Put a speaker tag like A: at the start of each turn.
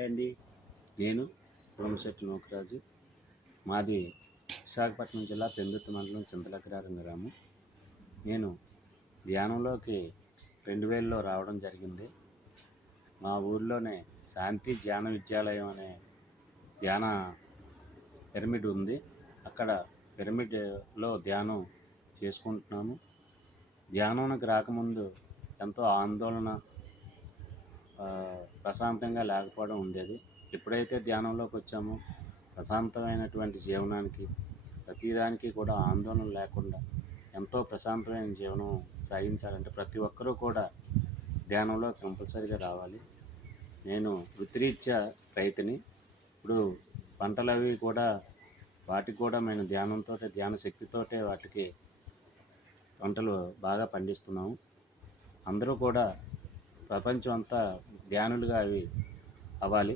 A: Hi అండి. నేను కుటుంబశెట్టి నూకరాజు. మాది విశాఖపట్నం జిల్లా పెందుర్తి మండలం చింతలకరారం గ్రామం. నేను ధ్యానంలోకి రెండు వేలలో రావడం జరిగింది. మా ఊర్లోనే శాంతి ధ్యాన విద్యాలయం అనే ధ్యాన పిరమిడ్ ఉంది. అక్కడ పిరమిడ్లో ధ్యానం చేసుకుంటున్నాము. ధ్యానంకి రాకముందు ఎంతో ఆందోళన ప్రశాంతంగా లేకపోవడం ఉండేది. ఎప్పుడైతే ధ్యానంలోకి వచ్చామో ప్రశాంతమైనటువంటి జీవనానికి ప్రతిదానికి కూడా ఆందోళన లేకుండా ఎంతో ప్రశాంతమైన జీవనం సాగించాలంటే ప్రతి ఒక్కరూ కూడా ధ్యానంలో కంపల్సరీగా రావాలి. నేను వృత్తిరీత్యా రైతుని. ఇప్పుడు పంటలు అవి కూడా వాటికి కూడా మేము ధ్యానంతో ధ్యాన శక్తితోటే వాటికి పంటలు బాగా పండిస్తున్నాము. అందరూ కూడా ప్రపంచం అంతా ధ్యానులుగా అవి అవ్వాలి.